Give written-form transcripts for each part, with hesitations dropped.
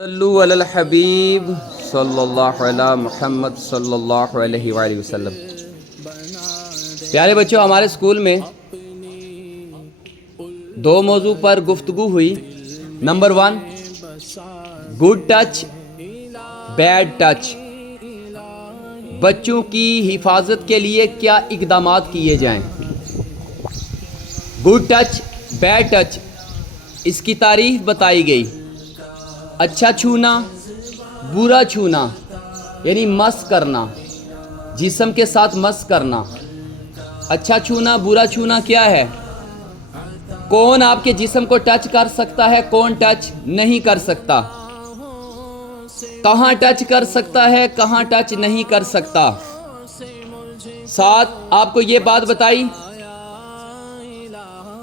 صلو علی الحبیب صلی اللہ علی محمد صلی اللہ علیہ وآلہ وسلم۔ پیارے بچوں، ہمارے اسکول میں دو موضوع پر گفتگو ہوئی۔ Number 1، good touch, bed touch. بچوں کی حفاظت کے لیے کیا اقدامات کیے جائیں؟ گڈ ٹچ، بیڈ ٹچ، اس کی تعریف بتائی گئی۔ اچھا چھونا، برا چھونا، یعنی مس کرنا، جسم کے ساتھ مس کرنا۔ اچھا چھونا، برا چھونا کیا ہے؟ کون آپ کے جسم کو ٹچ کر سکتا ہے، کون ٹچ نہیں کر سکتا؟ کہاں ٹچ کر سکتا ہے، کہاں ٹچ نہیں کر سکتا؟ ساتھ آپ کو یہ بات بتائی،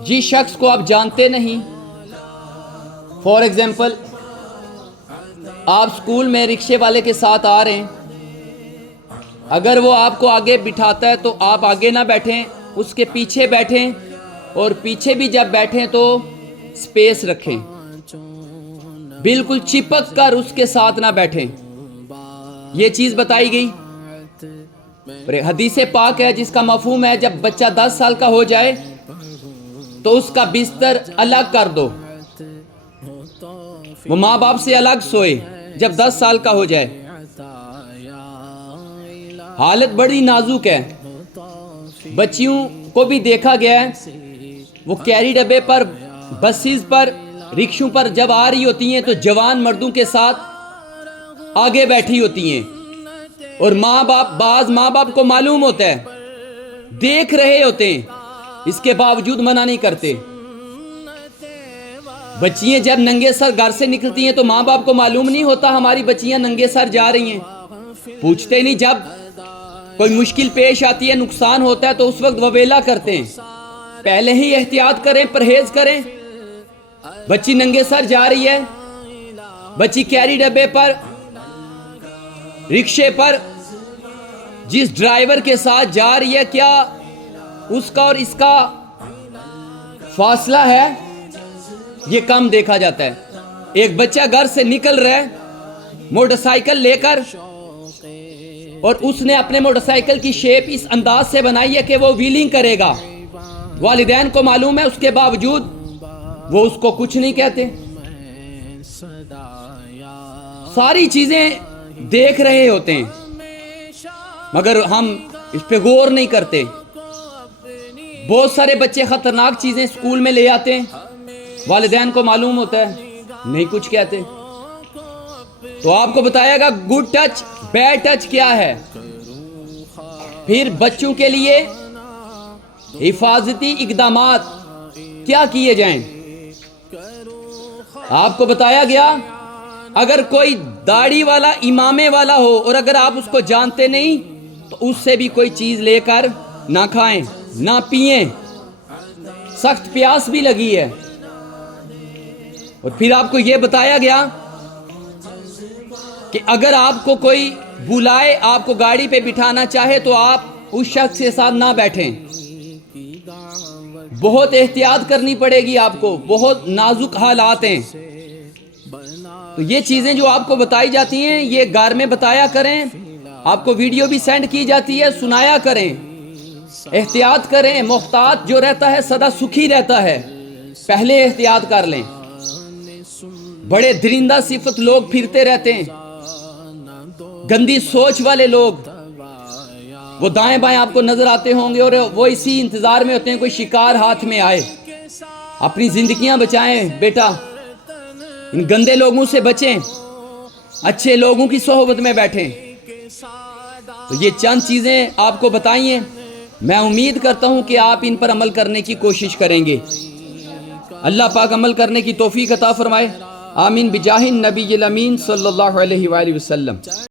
جس شخص کو آپ جانتے نہیں، فار ایگزامپل آپ اسکول میں رکشے والے کے ساتھ آ رہے ہیں، اگر وہ آپ کو آگے بٹھاتا ہے تو آپ آگے نہ بیٹھیں، اس کے پیچھے بیٹھیں، اور پیچھے بھی جب بیٹھیں تو سپیس رکھیں، بالکل چپک کر اس کے ساتھ نہ بیٹھیں۔ یہ چیز بتائی گئی۔ حدیث پاک ہے جس کا مفہوم ہے، جب بچہ 10 سال کا ہو جائے تو اس کا بستر الگ کر دو، وہ ماں باپ سے الگ سوئے جب 10 سال کا ہو جائے۔ حالت بڑی نازک ہے، بچیوں کو بھی دیکھا گیا ہے، وہ کیری ڈبے پر، بسیز پر، رکشوں پر جب آ رہی ہوتی ہیں تو جوان مردوں کے ساتھ آگے بیٹھی ہوتی ہیں، اور بعض ماں باپ کو معلوم ہوتا ہے، دیکھ رہے ہوتے ہیں، اس کے باوجود منع نہیں کرتے۔ بچیاں جب ننگے سر گھر سے نکلتی ہیں تو ماں باپ کو معلوم نہیں ہوتا ہماری بچیاں ننگے سر جا رہی ہیں، پوچھتے نہیں۔ جب کوئی مشکل پیش آتی ہے، نقصان ہوتا ہے تو اس وقت وہ ویلا کرتے ہیں، پہلے ہی احتیاط کریں، پرہیز کریں۔ بچی ننگے سر جا رہی ہے، بچی کیری ڈبے پر، رکشے پر، جس ڈرائیور کے ساتھ جا رہی ہے، کیا اس کا اور اس کا فاصلہ ہے؟ یہ کم دیکھا جاتا ہے۔ ایک بچہ گھر سے نکل رہا ہے موٹر سائیکل لے کر، اور اس نے اپنے موٹر سائیکل کی شیپ اس انداز سے بنائی ہے کہ وہ ویلنگ کرے گا، والدین کو معلوم ہے، اس کے باوجود وہ اس کو کچھ نہیں کہتے۔ ساری چیزیں دیکھ رہے ہوتے ہیں مگر ہم اس پہ غور نہیں کرتے۔ بہت سارے بچے خطرناک چیزیں اسکول میں لے آتے ہیں، والدین کو معلوم ہوتا ہے، نہیں کچھ کہتے۔ تو آپ کو بتایا گا گڈ ٹچ، بیڈ ٹچ کیا ہے۔ پھر بچوں کے لیے حفاظتی اقدامات کیا کیے جائیں۔ آپ کو بتایا گیا، اگر کوئی داڑھی والا، امامے والا ہو، اور اگر آپ اس کو جانتے نہیں تو اس سے بھی کوئی چیز لے کر نہ کھائیں، نہ پئیں، سخت پیاس بھی لگی ہے۔ اور پھر آپ کو یہ بتایا گیا کہ اگر آپ کو کوئی بلائے، آپ کو گاڑی پہ بٹھانا چاہے تو آپ اس شخص کے ساتھ نہ بیٹھیں، بہت احتیاط کرنی پڑے گی آپ کو، بہت نازک حالات ہیں۔ تو یہ چیزیں جو آپ کو بتائی جاتی ہیں، یہ گھر میں بتایا کریں، آپ کو ویڈیو بھی سینڈ کی جاتی ہے، سنایا کریں، احتیاط کریں۔ محتاط جو رہتا ہے سدا سکھی رہتا ہے، پہلے احتیاط کر لیں۔ بڑے درندہ صفت لوگ پھرتے رہتے ہیں، گندی سوچ والے لوگ، وہ دائیں بائیں آپ کو نظر آتے ہوں گے، اور وہ اسی انتظار میں ہوتے ہیں کوئی شکار ہاتھ میں آئے۔ اپنی زندگیاں بچائیں بیٹا، ان گندے لوگوں سے بچیں، اچھے لوگوں کی صحبت میں بیٹھیں۔ تو یہ چند چیزیں آپ کو بتائی ہیں، میں امید کرتا ہوں کہ آپ ان پر عمل کرنے کی کوشش کریں گے۔ اللہ پاک عمل کرنے کی توفیق عطا فرمائے، آمین بجاہ النبی الامین صلی اللہ علیہ وآلہ وسلم۔